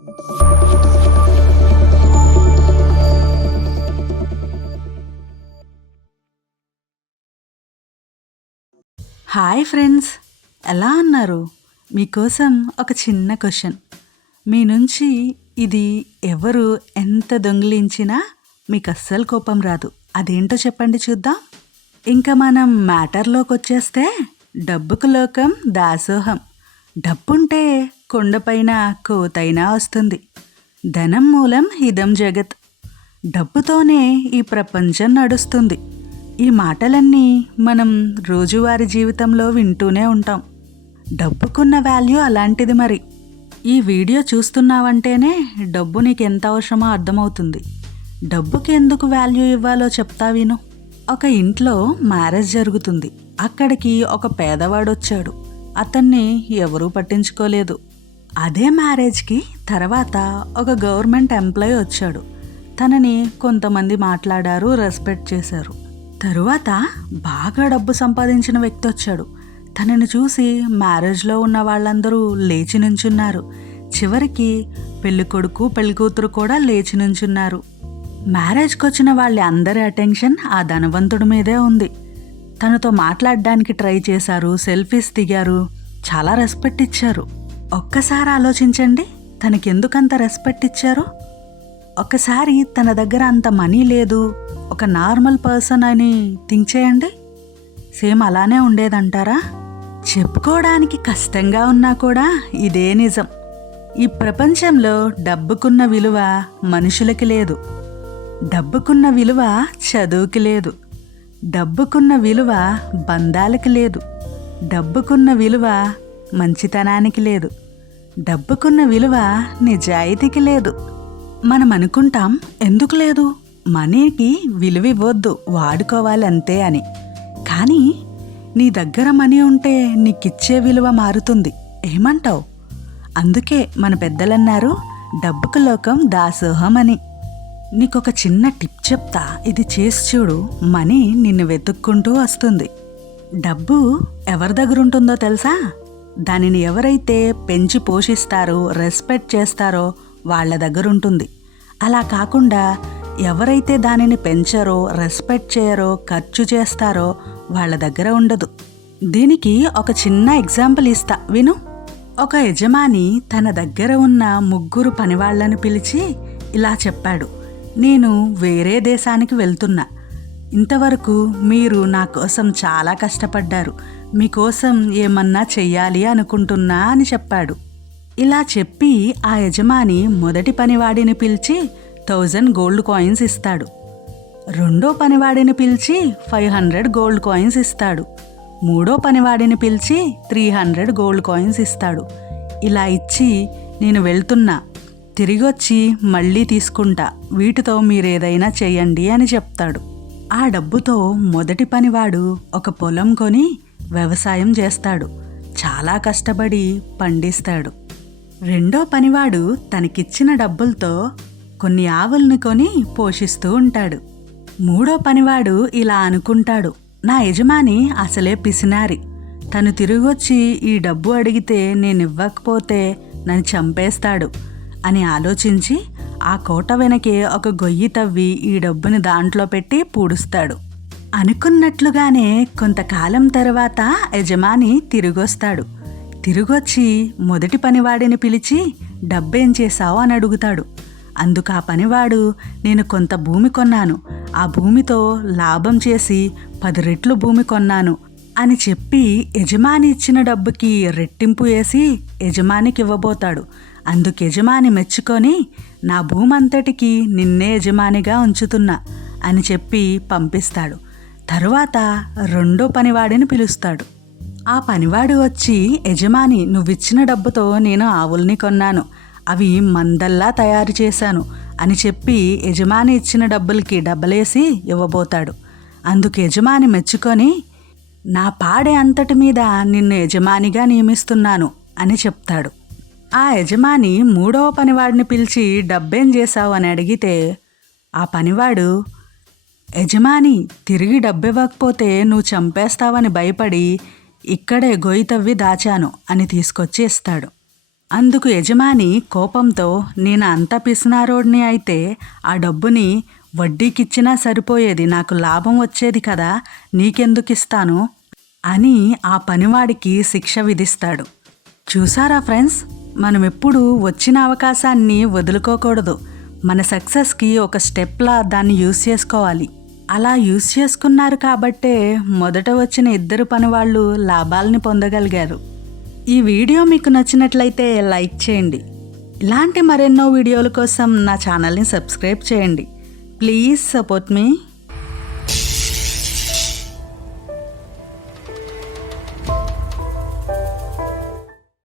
Hi friends, ఎలా ఉన్నారు? మీకోసం ఒక చిన్న క్వశ్చన్. మీ నుంచి ఇది ఎవరు ఎంత దొంగిలించినా మీకు అస్సలు కోపం రాదు. అదేంటో చెప్పండి చూద్దాం. ఇంకా మనం మ్యాటర్లోకి వచ్చేస్తే, డబ్బుకు లోకం దాసోహం. డబ్బుంటే కొండపైన కోతైనా వస్తుంది. ధనం మూలం ఇదం జగత్. డబ్బుతోనే ఈ ప్రపంచం నడుస్తుంది. ఈ మాటలన్నీ మనం రోజువారీ జీవితంలో వింటూనే ఉంటాం. డబ్బుకున్న వాల్యూ అలాంటిది. మరి ఈ వీడియో చూస్తున్నావంటేనే డబ్బు నీకు ఎంత అవసరమో అర్థమవుతుంది. డబ్బుకి ఎందుకు వాల్యూ ఇవ్వాలో చెప్తా విను. ఒక ఇంట్లో మ్యారేజ్ జరుగుతుంది. అక్కడికి ఒక పేదవాడు వచ్చాడు. అతన్ని ఎవరూ పట్టించుకోలేదు. అదే మ్యారేజ్కి తర్వాత ఒక గవర్నమెంట్ ఎంప్లాయీ వచ్చాడు. తనని కొంతమంది మాట్లాడారు, రెస్పెక్ట్ చేశారు. తరువాత బాగా డబ్బు సంపాదించిన వ్యక్తి వచ్చాడు. తనని చూసి మ్యారేజ్లో ఉన్న వాళ్ళందరూ లేచి నుంచున్నారు. చివరికి పెళ్ళికొడుకు పెళ్ళికూతురు కూడా లేచి నుంచున్నారు. మ్యారేజ్కి వచ్చిన వాళ్ళ అందరి అటెన్షన్ ఆ ధనవంతుడి మీదే ఉంది. తనతో మాట్లాడడానికి ట్రై చేశారు, సెల్ఫీస్ దిగారు, చాలా రెస్పెక్ట్ ఇచ్చారు. ఒక్కసారి ఆలోచించండి, తనకెందుకంత రెస్పెక్ట్ ఇచ్చారు? ఒక్కసారి తన దగ్గర అంత మనీ లేదు, ఒక నార్మల్ పర్సన్ అని థింక్ చేయండి. సేమ్ అలానే ఉండేదంటారా? చెప్పుకోవడానికి కష్టంగా ఉన్నా కూడా ఇదే నిజం. ఈ ప్రపంచంలో డబ్బుకున్న విలువ మనుషులకి లేదు. డబ్బుకున్న విలువ చదువుకి లేదు. డబ్బుకున్న విలువ బంధాలకి లేదు. డబ్బుకున్న విలువ మంచితనానికి లేదు. డబ్బుకున్న విలువ నిజాయితీకి లేదు. మనం అనుకుంటాం, ఎందుకు లేదు, మనీకి విలువ ఇవ్వద్దు, వాడుకోవాలి అంతే అని. కానీ నీ దగ్గర మనీ ఉంటే నీకిచ్చే విలువ మారుతుంది. ఏమంటావు? అందుకే మన పెద్దలన్నారు, డబ్బుకు లోకం దాసోహం అని. నీకొక చిన్న టిప్ చెప్తా, ఇది చేసి చూడు. మనీ నిన్ను వెతుక్కుంటూ వస్తుంది. డబ్బు ఎవరి దగ్గర ఉంటుందో తెలుసా? దానిని ఎవరైతే పెంచి పోషిస్తారో, రెస్పెక్ట్ చేస్తారో వాళ్ళ దగ్గర ఉంటుంది. అలా కాకుండా ఎవరైతే దానిని పెంచరో, రెస్పెక్ట్ చేయరో, ఖర్చు చేస్తారో వాళ్ళ దగ్గర ఉండదు. దీనికి ఒక చిన్న ఎగ్జాంపుల్ ఇస్తా విను. ఒక యజమాని తన దగ్గర ఉన్న 3 పనివాళ్లను పిలిచి ఇలా చెప్పాడు, నేను వేరే దేశానికి వెళ్తున్నా. ఇంతవరకు మీరు నా కోసం చాలా కష్టపడ్డారు. మీకోసం ఏమన్నా చెయ్యాలి అనుకుంటున్నా అని చెప్పాడు. ఇలా చెప్పి ఆ యజమాని మొదటి పనివాడిని పిలిచి 1000 గోల్డ్ కాయిన్స్ ఇస్తాడు. రెండో పనివాడిని పిలిచి 500 గోల్డ్ కాయిన్స్ ఇస్తాడు. మూడో పనివాడిని పిలిచి 300 గోల్డ్ కాయిన్స్ ఇస్తాడు. ఇలా ఇచ్చి, నేను వెళ్తున్నా, తిరిగొచ్చి మళ్ళీ తీసుకుంటా, వీటితో మీరేదైనా చెయ్యండి అని చెప్తాడు. ఆ డబ్బుతో మొదటి పనివాడు ఒక పొలం కొని వ్యవసాయం చేస్తాడు. చాలా కష్టపడి పండిస్తాడు. రెండో పనివాడు తనకిచ్చిన డబ్బులతో కొన్ని ఆవుల్ని కొని పోషిస్తూ ఉంటాడు. మూడో పనివాడు ఇలా అనుకుంటాడు, నా యజమాని అసలే పిసినారి, తను తిరిగొచ్చి ఈ డబ్బు అడిగితే నేను ఇవ్వకపోతే నన్ను చంపేస్తాడు అని ఆలోచించి ఆ కోట వెనకే ఒక గొయ్యి తవ్వి ఈ డబ్బుని దాంట్లో పెట్టి పూడుస్తాడు. అనుకున్నట్లుగానే కొంతకాలం తర్వాత యజమాని తిరిగొస్తాడు. తిరిగొచ్చి మొదటి పనివాడిని పిలిచి డబ్బేం చేశావు అని అడుగుతాడు. అందుకు ఆ పనివాడు, నేను కొంత భూమి కొన్నాను, ఆ భూమితో లాభం చేసి 10 రెట్లు భూమి కొన్నాను అని చెప్పి యజమాని ఇచ్చిన డబ్బుకి రెట్టింపు వేసి యజమానికి ఇవ్వబోతాడు. అందుకు యజమాని మెచ్చుకొని, నా భూమి అంతటికి నిన్నే యజమానిగా ఉంచుతున్నా అని చెప్పి పంపిస్తాడు. తరువాత రెండో పనివాడిని పిలుస్తాడు. ఆ పనివాడు వచ్చి, యజమాని, నువ్విచ్చిన డబ్బుతో నేను ఆవుల్ని కొన్నాను, అవి మందల్లా తయారు చేశాను అని చెప్పి యజమాని ఇచ్చిన డబ్బులకి డబ్బలేసి ఇవ్వబోతాడు. అందుకు యజమాని మెచ్చుకొని, నా పాడే అంతటి మీద నిన్ను యజమానిగా నియమిస్తున్నాను అని చెప్తాడు. ఆ యజమాని మూడవ పనివాడిని పిలిచి డబ్బేం చేశావు అని అడిగితే ఆ పనివాడు, యజమాని, తిరిగి డబ్బివ్వకపోతే నువ్వు చంపేస్తావని భయపడి ఇక్కడే గొయ్యి తవ్వి దాచాను అని తీసుకొచ్చి ఇస్తాడు. అందుకు యజమాని కోపంతో, నేను అంత పిసినారోడ్ని అయితే ఆ డబ్బుని వడ్డీకిచ్చినా సరిపోయేది, నాకు లాభం వచ్చేది కదా, నీకెందుకిస్తాను అని ఆ పనివాడికి శిక్ష విధిస్తాడు. చూసారా ఫ్రెండ్స్, మనం ఎప్పుడూ వచ్చిన అవకాశాన్ని వదులుకోకూడదు. మన సక్సెస్కి ఒక స్టెప్లా దాన్ని యూస్ చేసుకోవాలి. అలా యూస్ చేసుకున్నారు కాబట్టే మొదట వచ్చిన 2 పనివాళ్ళు లాభాలని పొందగలిగారు. ఈ వీడియో మీకు నచ్చినట్లయితే లైక్ చేయండి. ఇలాంటి మరెన్నో వీడియోల కోసం నా ఛానల్ని సబ్స్క్రైబ్ చేయండి. Please support me.